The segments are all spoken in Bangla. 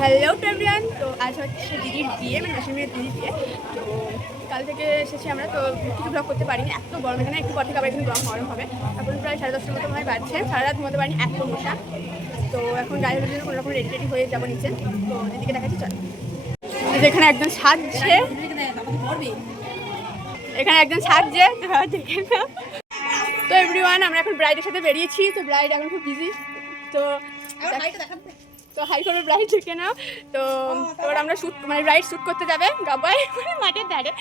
Hello to everyone. তো আজ হচ্ছে দিদির বিয়ে, মানে মাসির মেয়ের দিদির বিয়ে। তো কাল থেকে এসেছি আমরা, তো কিছু ব্লগ করতে পারিনি, এত গরম এখানে। একটু পর থেকে আবার এখানে গরম হবে। এখন প্রায় 10:30টার মতো মনে হয় বাজছে, সারা রাত ঘুমাতে পারিনি, এত মশা। তো এখন গায়ে হলুদের জন্য কোনোরকম রেডি হয়ে যাবো নিচে। তো দিদিকে দেখাচ্ছি, চল। এখানে একজন সাজছে, এখানে একজন সাজছে, দেখে না। তো এভরিওয়ান, আমরা এখন ব্রাইডের সাথে বেরিয়েছি। তো ব্রাইড এখন খুব বিজি। তো হাই করে ব্রাইড দেখে নাও। তো এবার আমরা শ্যুট, মানে ব্রাইড শ্যুট করতে যাবে গাবায়, মানে মাঠের ধারে।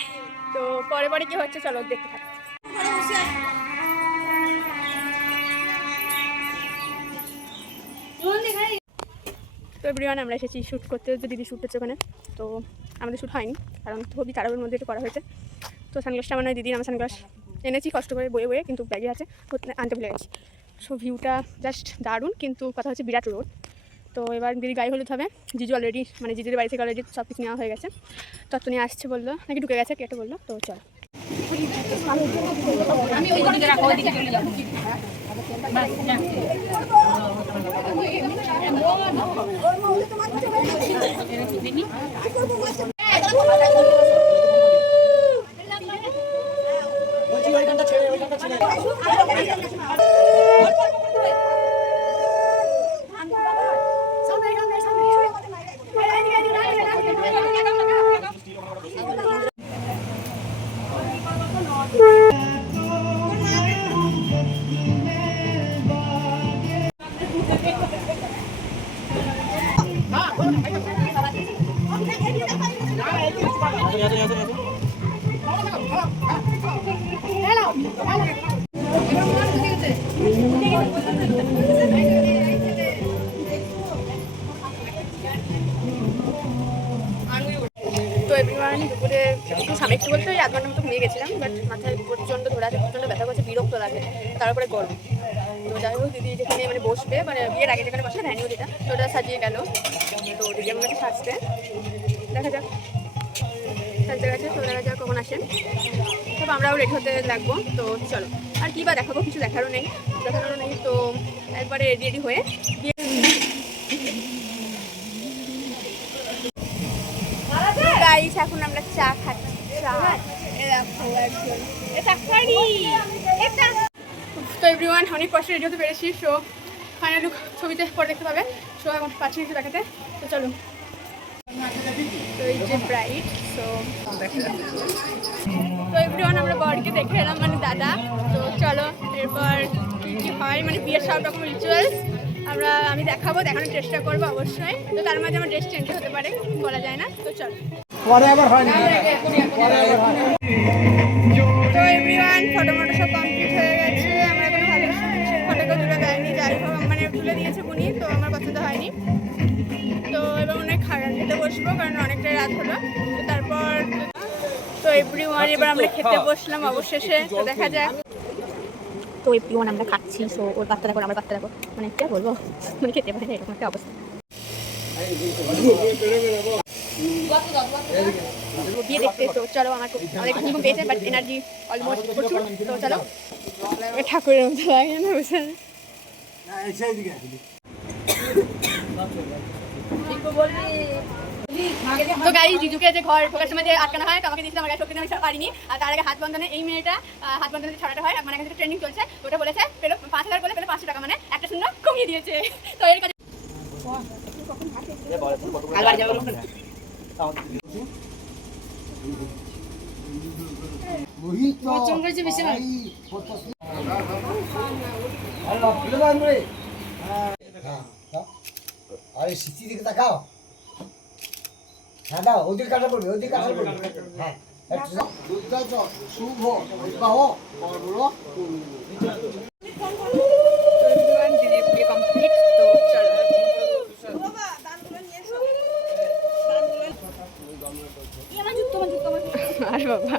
তো পরে পরে কি হচ্ছে চলো দেখতে থাকি। তো এভরিওয়ান, আমরা এসেছি শ্যুট করতে। তো দিদি শ্যুট হচ্ছে ওখানে। তো আমাদের শ্যুট হয়নি, কারণ খুবই তাড়াহুড়োর মধ্যে একটু করা হয়েছে। তো সানগ্লাসটা আমার দিদির, আমার সানগ্লাস এনেছি কষ্ট করে বয়ে বয়ে, কিন্তু ব্যাগে আছে, আনতে ভুলে গেছি। সো ভিউটা জাস্ট দারুণ, কিন্তু কথা হচ্ছে বিরাট রোড। তো এবার দিদি গায়ে হলুদ হবে। জিজু অলরেডি, মানে জিজুদের বাড়ি থেকে অলরেডি সব কিছু নেওয়া হয়ে গেছে। তত্ত্ব নিয়ে আসছে বললো, নাকি ঢুকে গেছে কেটে বললো। তো চল, আমি ওই দিকে রাখো, ওই দিকে চলে যাবো। তো এভরিওয়ান, দুপুরে একটু একটু বলতে ওই 1 ঘন্টার মতো ঘুমিয়ে গেছিলাম। বাট মাথায় প্রচণ্ড ধরে আছে, প্রচণ্ড ব্যথা করছে, বিরক্ত লাগে, তারপরে গরম। তো যাই হোক, দিদি যেখানে মানে বসবে, মানে বিয়ের আগে যেখানে বসে ভ্যানিও দিটা, তো ওটা সাজিয়ে গেল। তো দিদি আমার কাছে সাজতে, দেখা যাক সাজতে গেছে। তো দেখা যাক কখন আসেন। তবে আমরাও রেডি হতে লাগবো। তো চলো, আর কী বা দেখাবো, কিছু দেখারও নেই। তো একবারে রেডি হয়ে বিয়ে। গাইস, এখন আমরা চা খাচ্ছি। তো এভরিওয়ান, অনেক কষ্ট রেডি হতে পেরেছি। সো ফাইনাল লুক ছবিতে পরে দেখতে পাবে। সো এখন পাচ্ছি কিছু দেখাতে। তো চলো, তো এই যে ব্রাইড। তো এভরিওয়ান, আমরা বরকে দেখে এলাম, মানে দাদা। তো চলো এরপর কী কী হয়, মানে বিয়ের সব রকম রিচুয়ালস আমি দেখানোর চেষ্টা করবো অবশ্যই। তো তার মাঝে আমার ড্রেস চেঞ্জ হতে পারে, বলা যায় না। তো চলো, তো এভরিওয়ান, ফটো সব কমপ্লিট হয়ে গেছে। আমরা কোনো ভালো ফটোকে তুলে দেয়নি, যাই হোক মানে তুলে দিয়েছে উনি, তো আমার পছন্দ হয়নি। তো এবার অনেক খাবার খেতে বসবো, কারণ অনেকটাই রাত হলো। তো তারপর তো এভরিওয়ান, এবার আমরা খেতে বসলাম অবশেষে। তো দেখা যাক। তো এভরিওয়ান, আমরা খাচ্ছি। সো ওর বাচ্চা দেখো, আমার বাচ্চা দেখো, মানে কি বলবো, মানে খেতে পারে না, এরকম একটা অবস্থা। বিয়ে দেখতে। তো চলো, আমাদের ঘুম পেয়েছে, বাট এনার্জি অলমোস্ট প্রচুর। তো চলো, ঠাকুরের মতো লাগে না বুঝলেন। তো গাড়ি জিজুকে যে ঘর ঢোকার সময় যে আটকানো হয়, তো আমাকে দিয়েছিল, আমার গায়ে শক্তি আমি পারিনি। আর তার আগে হাত বন্ধনে, এই মেয়েটা হাত বন্ধনে ছড়াটা হয়, মানে এখানে ট্রেনিং চলছে। ওটা বলেছে পেলো 5,000 বলে পেলো 500 টাকা, মানে একটা শূন্য কমিয়ে দিয়েছে। তো এর কাছে আরে সিসি দিকে তাকাও। হ্যাঁ দাও, ওদিকে কাটা পড়বে, ওদিকে কাটা পড়বে। হ্যাঁ, শুভ বিবাহ করবো। আর বাবা